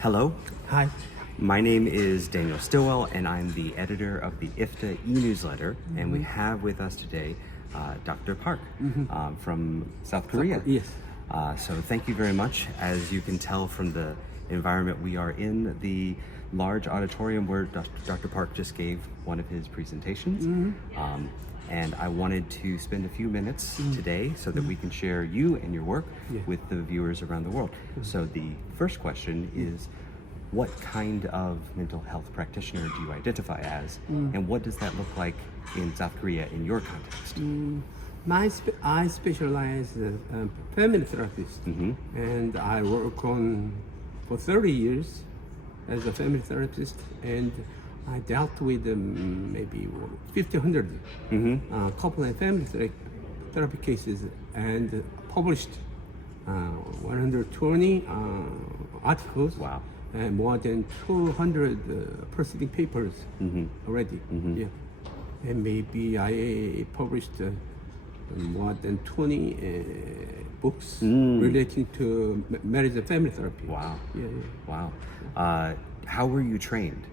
Hello, Hi. my name is Daniel Stillwell, and I'm the editor of the IFTA e-newsletter. And we have with us today Dr. Park from South Korea. Yes. So thank you very much. As you can tell from the environment, we are in the large auditorium where Dr. Park just gave one of his presentations. And I wanted to spend a few minutes today so that we can share you and your work with the viewers around the world. So the first question is, what kind of mental health practitioner do you identify as, and what does that look like in South Korea in your context? I specialize family therapist, and I work for 30 years as a family therapist, and I dealt with maybe 1,500 couple and family therapy cases, and published 120 articles. Wow. And more than 200 proceeding papers already. Yeah. And maybe I published more than 20 books relating to marriage and family therapy. Wow. Yeah, yeah. Wow. How were you trained?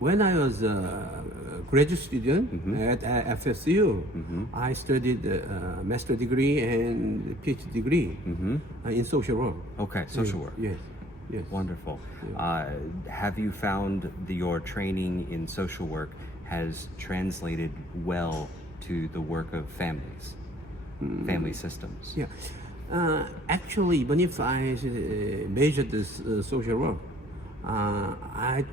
When I was a graduate student at FSU, I studied a master degree and PhD degree in social work. Okay, social work. Yes, yes. Wonderful. Have you found your training in social work has translated well to the work of families, family systems? Yeah. Actually, even if I majored this social work, I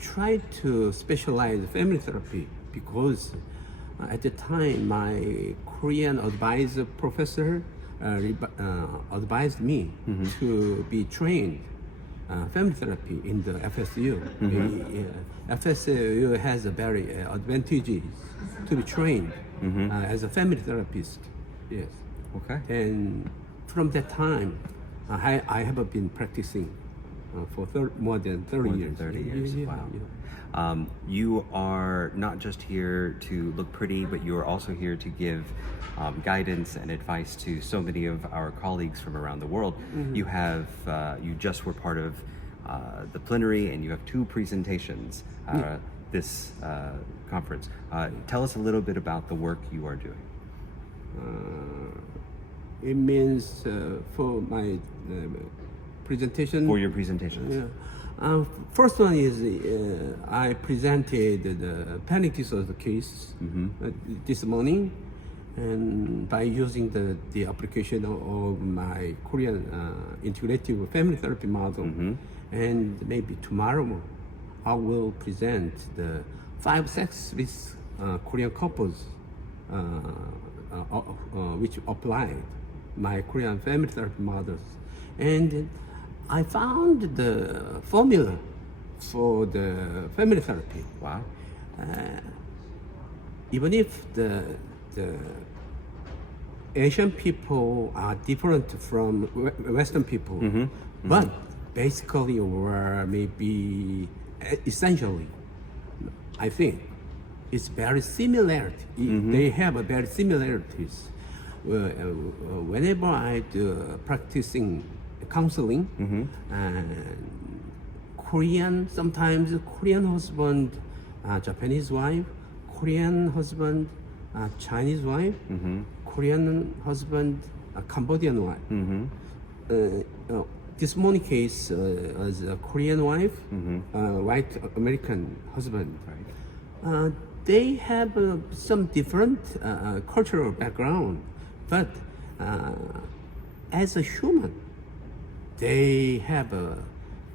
tried to specialize family therapy because at the time my Korean advisor professor advised me to be trained family therapy in the FSU. FSU has a very advantages to be trained as a family therapist. Yes. Okay. And from that time, I have been practicing for more than 30 More years. than 30 years. Yeah, Wow. yeah. You are not just here to look pretty, but you are also here to give guidance and advice to so many of our colleagues from around the world. You have, you just were part of the plenary, and you have two presentations this conference. Tell us a little bit about the work you are doing. It means for my presentation. For your presentations. Yeah. First one is I presented the panic disorder case this morning, and by using the application of my Korean integrative family therapy model, and maybe tomorrow I will present the 5 sex risk Korean couples which applied my Korean family therapy models, and I found the formula for the family therapy. Wow. Even if the Asian people are different from Western people, but basically, or maybe essentially, I think it's very similar. They have a very similarities. Whenever I do practicing counseling, Korean, sometimes Korean husband, Japanese wife, Korean husband, Chinese wife, Korean husband, Cambodian wife. This morning case was a Korean wife, white American husband. Right. They have some different cultural background, but as a human, they have a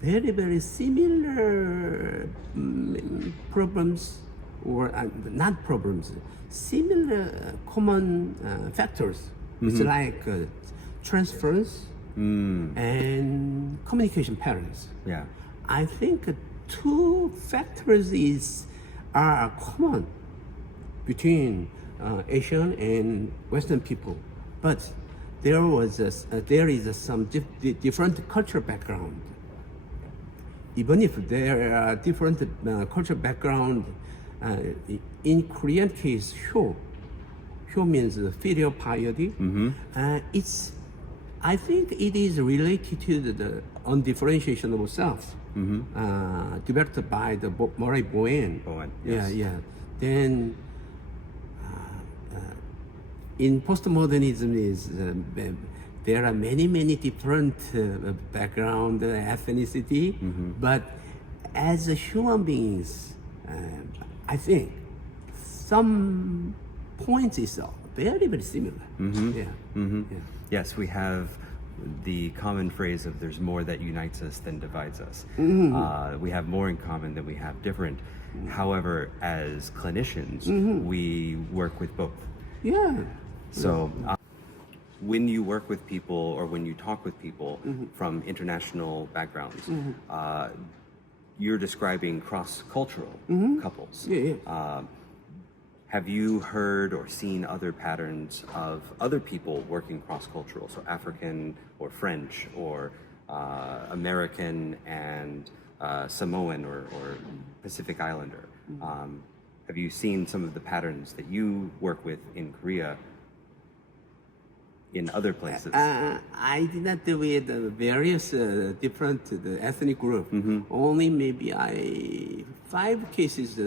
very, very similar problems, or not problems, similar common factors. It's like transference and communication patterns. Yeah. I think 2 factors are common between Asian and Western people, but there is some different cultural background. Even if there are different cultural background, in Korean case, hyo means filial piety. I think it is related to the undifferentiation of self, developed by the Murray Bowen. Bowen, Yeah, yes. yeah. Then in postmodernism there are many different background, ethnicity, but as a human beings, I think some points is very similar. Yeah. Yeah. Yes, we have the common phrase of there's more that unites us than divides us. We have more in common than we have different. However, as clinicians, we work with both. Yeah. So when you work with people or when you talk with people from international backgrounds, you're describing cross-cultural couples. Yeah, yeah. Have you heard or seen other patterns of other people working cross-cultural, so African or French or American and Samoan or Pacific Islander? Have you seen some of the patterns that you work with in Korea in other places? I did not do with various different ethnic group. Only maybe 5 cases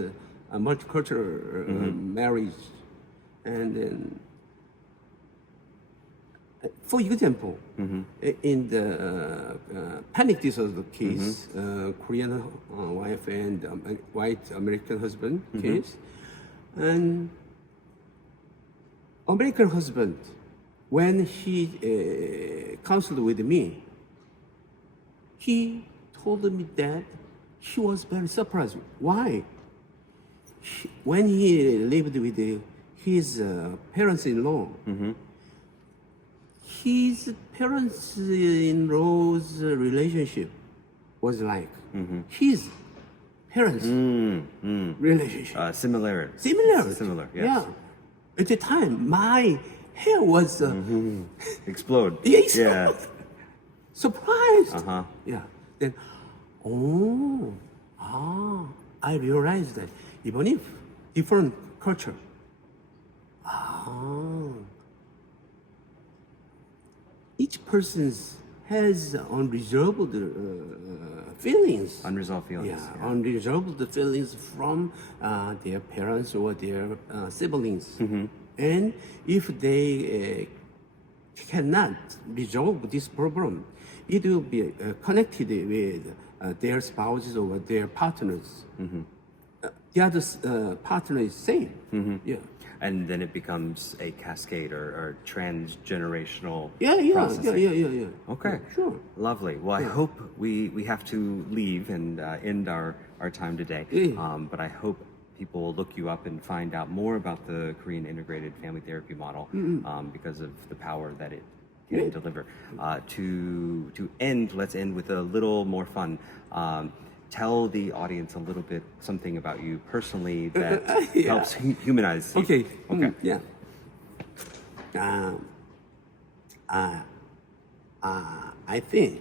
multicultural marriage, and then, for example, in the panic disorder case, Korean wife and white American husband case, and American husband, when he counseled with me, he told me that he was very surprised. Why? When he lived with his parents-in-law, his parents-in-law's relationship was like his parents' relationship. Similar, yes. Yeah. At the time, my hair was Explode. yeah. Surprised. Yeah. Then, I realized that even if different culture, each person has unresolved feelings. Unresolved feelings. Yeah, unresolved feelings from their parents or their siblings. And if they cannot resolve this problem, it will be connected with their spouses or their partners. The other partner is same. Yeah. And then it becomes a cascade or transgenerational Yeah. processing. Okay. Yeah, sure. Lovely. Well, I hope we have to leave and end our time today. But I hope people will look you up and find out more about the Korean integrated family therapy model because of the power that it can deliver. To end, let's end with a little more fun. Tell the audience a little bit something about you personally that helps humanize you. Okay. Okay. Yeah. I think,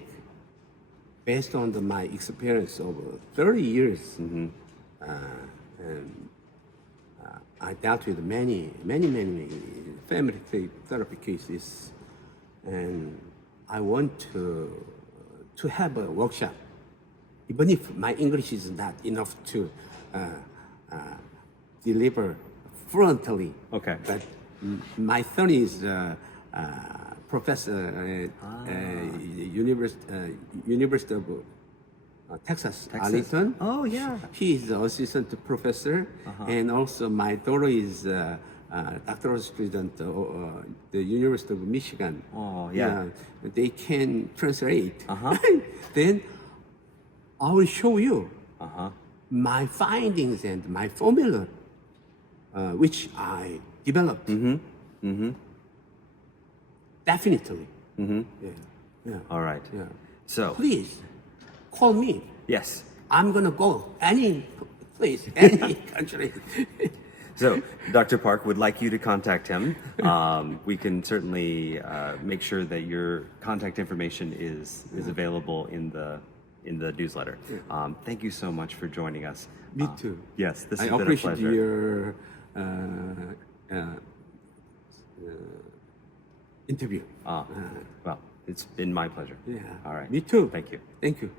based on my experience of 30 years, I dealt with many family therapy cases, and I want to have a workshop. Even if my English is not enough to deliver fluently. Okay. But my son is professor at University of Texas, Arlington. Oh, yeah. He is the assistant professor, and also my daughter is doctoral student at the University of Michigan. Oh, yeah. They can translate. Then I will show you my findings and my formula, which I developed. Definitely. Yeah. All right. Yeah. So, Please call me. yes. I'm gonna go any place, any country. So, Dr. Park would like you to contact him. We can certainly make sure that your contact information is available in the newsletter. Thank you so much for joining us. Me too. Yes, this has I been a appreciate pleasure. your interview. Well, it's It's been my pleasure. Yeah. All right. Me too. Thank you. Thank you.